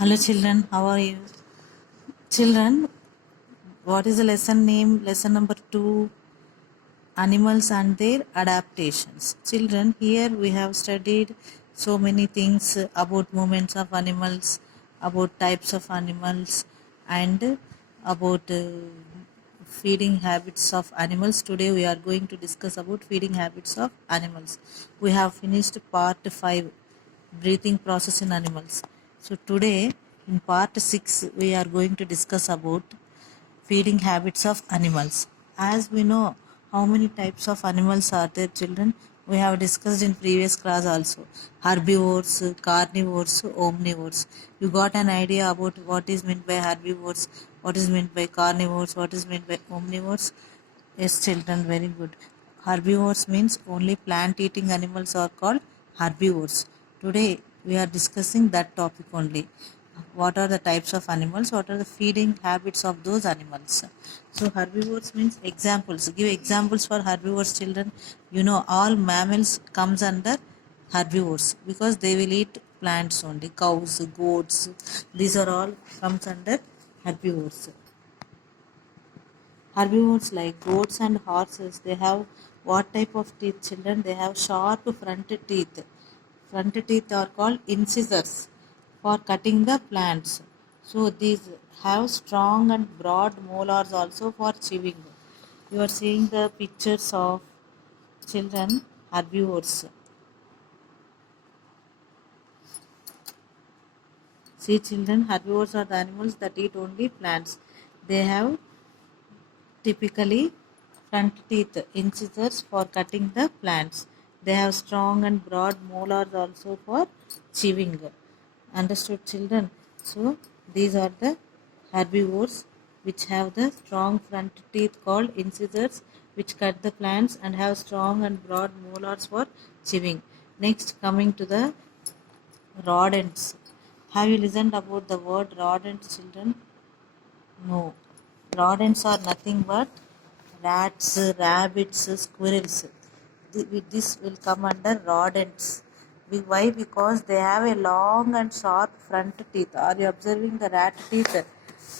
Hello children, how are you? Children, what is the lesson name? Lesson number 2, animals and their adaptations. Children, here we have studied so many things about movements of animals, about types of animals, and about feeding habits of animals. Today we are going to discuss about feeding habits of animals. We have finished part 5, breathing process in animals. So today in part 6 we are going to discuss about feeding habits of animals. As we know, how many types of animals are there, children? We have discussed in previous class also. Herbivores, carnivores, omnivores. You got an idea about what is meant by herbivores, what is meant by carnivores, what is meant by omnivores? Yes, children, very good. Herbivores means only plant eating animals are called herbivores. Today we are discussing that topic only. What are the types of animals? What are the feeding habits of those animals? So herbivores means examples. Give examples for herbivores, children. You know all mammals comes under herbivores because they will eat plants only. Cows, goats, these are all comes under herbivores. Herbivores like goats and horses, they have what type of teeth, children? They have sharp front teeth. Front teeth are called incisors for cutting the plants. So these have strong and broad molars also for chewing. You are seeing the pictures of children herbivores. See children, herbivores are the animals that eat only plants. They have typically front teeth, incisors for cutting the plants. They have strong and broad molars also for chewing. Understood, children? So, these are the herbivores which have the strong front teeth called incisors which cut the plants and have strong and broad molars for chewing. Next, coming to the rodents. Have you listened about the word rodents, children? No. Rodents are nothing but rats, rabbits, squirrels. This will come under rodents. Why? Because they have a long and sharp front teeth. Are you observing the rat teeth?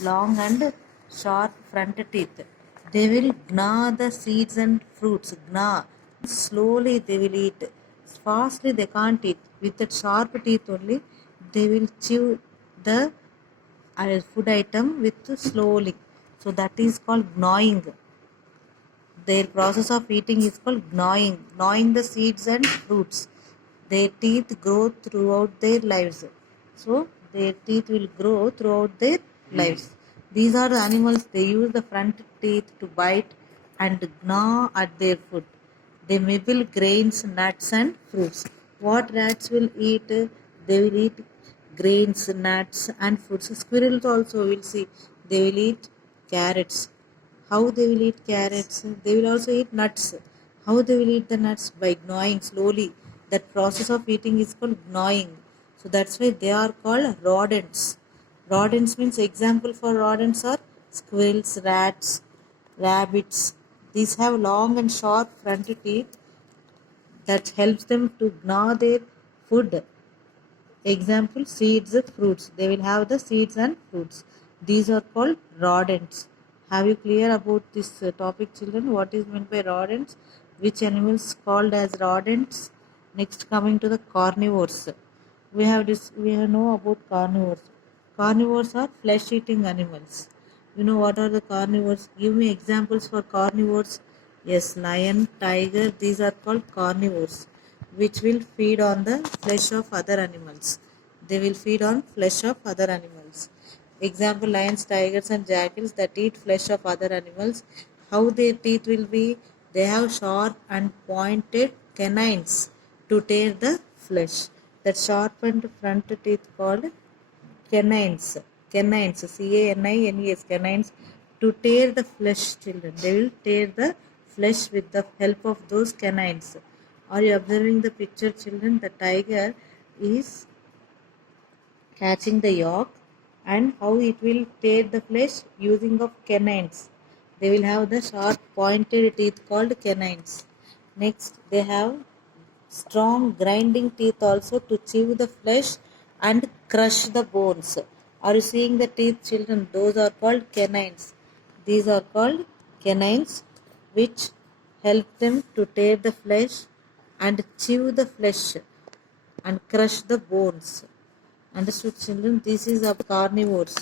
Long and sharp front teeth. They will gnaw the seeds and fruits. Gnaw. Slowly they will eat. Fastly they can't eat. With that sharp teeth only, they will chew the food item with slowly. So that is called gnawing. Their process of eating is called gnawing. Gnawing the seeds and fruits. Their teeth grow throughout their lives. So their teeth will grow throughout their lives. These are the animals, they use the front teeth to bite and gnaw at their food. They nibble grains, nuts, and fruits. What rats will eat? They will eat grains, nuts, and fruits. Squirrels also will see. They will eat carrots. How they will eat carrots? They will also eat nuts. How they will eat the nuts? By gnawing slowly. That process of eating is called gnawing. So that's why they are called rodents. Rodents means example for rodents are squirrels, rats, rabbits. These have long and sharp front teeth that helps them to gnaw their food. Example, seeds, fruits. They will have the seeds and fruits. These are called rodents. Have you clear about this topic, children? What is meant by rodents? Which animals called as rodents? Next, coming to the carnivores. We have know about carnivores. Carnivores are flesh-eating animals. You know what are the carnivores? Give me examples for carnivores. Yes, lion, tiger, these are called carnivores, which will feed on the flesh of other animals. They will feed on flesh of other animals. Example, lions, tigers, and jackals that eat flesh of other animals. How their teeth will be? They have sharp and pointed canines to tear the flesh. That sharpened front teeth called canines. Canines, Canines, canines to tear the flesh, children. They will tear the flesh with the help of those canines. Are you observing the picture, children? The tiger is catching the yak and how it will tear the flesh using of canines. They will have the sharp pointed teeth called canines. Next, they have strong grinding teeth also to chew the flesh and crush the bones. Are you seeing the teeth, children? Those are called canines. These are called canines, which help them to tear the flesh and chew the flesh and crush the bones. Understood, children? This is of carnivores.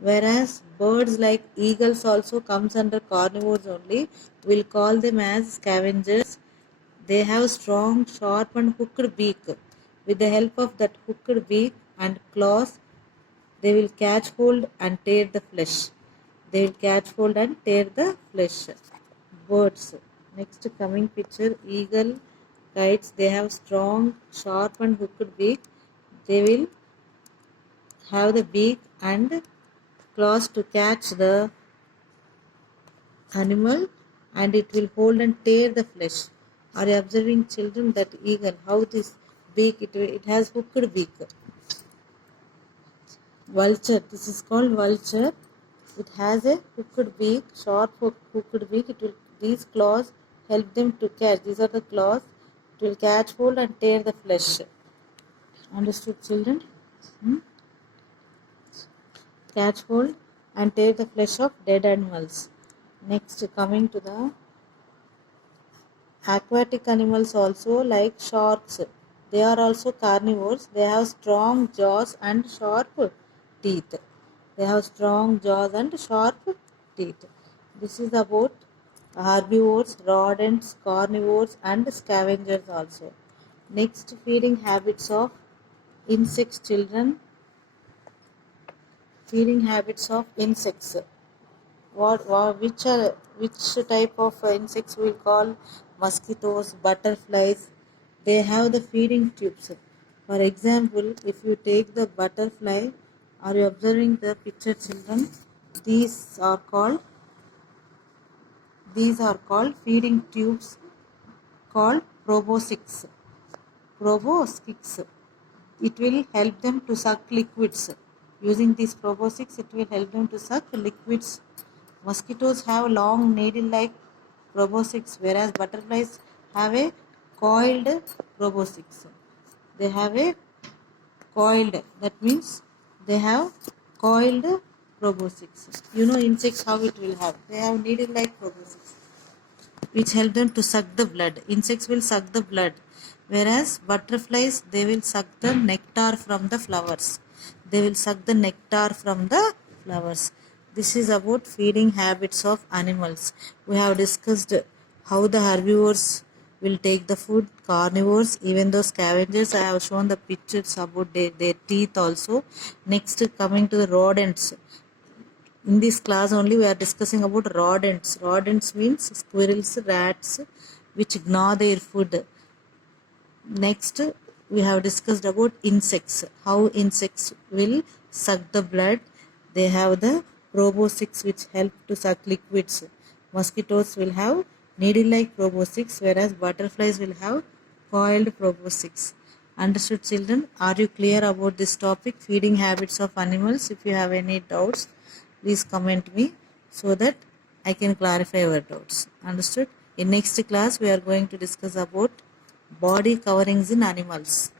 Whereas birds like eagles also comes under carnivores only. We'll call them as scavengers. They have strong, sharp and hooked beak. With the help of that hooked beak and claws, they will catch hold and tear the flesh. They will catch hold and tear the flesh. Birds. Next coming picture, eagle, kites. They have strong, sharp and hooked beak. They will have the beak and claws to catch the animal, and it will hold and tear the flesh. Are you observing, children, that eagle, how this beak, it has hooked beak. Vulture, this is called vulture. It has a hooked beak, sharp hooked beak. These claws help them to catch. These are the claws. It will catch hold and tear the flesh. Understood, children? Catch hold and tear the flesh of dead animals. Next, coming to the aquatic animals also, like sharks. They are also carnivores. They have strong jaws and sharp teeth. They have strong jaws and sharp teeth. This is about herbivores, rodents, carnivores and scavengers also. Next, feeding habits of insects, children. Feeding habits of insects. Which type of insects we call? Mosquitoes, butterflies. They have the feeding tubes. For example, if you take the butterfly, are you observing the picture, children? These are called feeding tubes called proboscis. Proboscis. It will help them to suck liquids. Using these proboscis, it will help them to suck liquids. Mosquitoes have long needle-like proboscis, whereas butterflies have a coiled proboscis. They have a coiled, that means they have coiled proboscis. You know insects how it will have. They have needle-like proboscis, which help them to suck the blood. Insects will suck the blood, whereas butterflies, they will suck the nectar from the flowers. They will suck the nectar from the flowers. This is about feeding habits of animals. We have discussed how the herbivores will take the food, carnivores, even though scavengers. I have shown the pictures about their teeth also. Next, coming to the rodents. In this class only we are discussing about rodents. Rodents means squirrels, rats, which gnaw their food. Next, we have discussed about insects. How insects will suck the blood. They have the proboscis which help to suck liquids. Mosquitoes will have needle-like proboscis, whereas butterflies will have coiled proboscis. Understood, children? Are you clear about this topic, feeding habits of animals? If you have any doubts, please comment me so that I can clarify your doubts. Understood? In next class, we are going to discuss about body coverings in animals.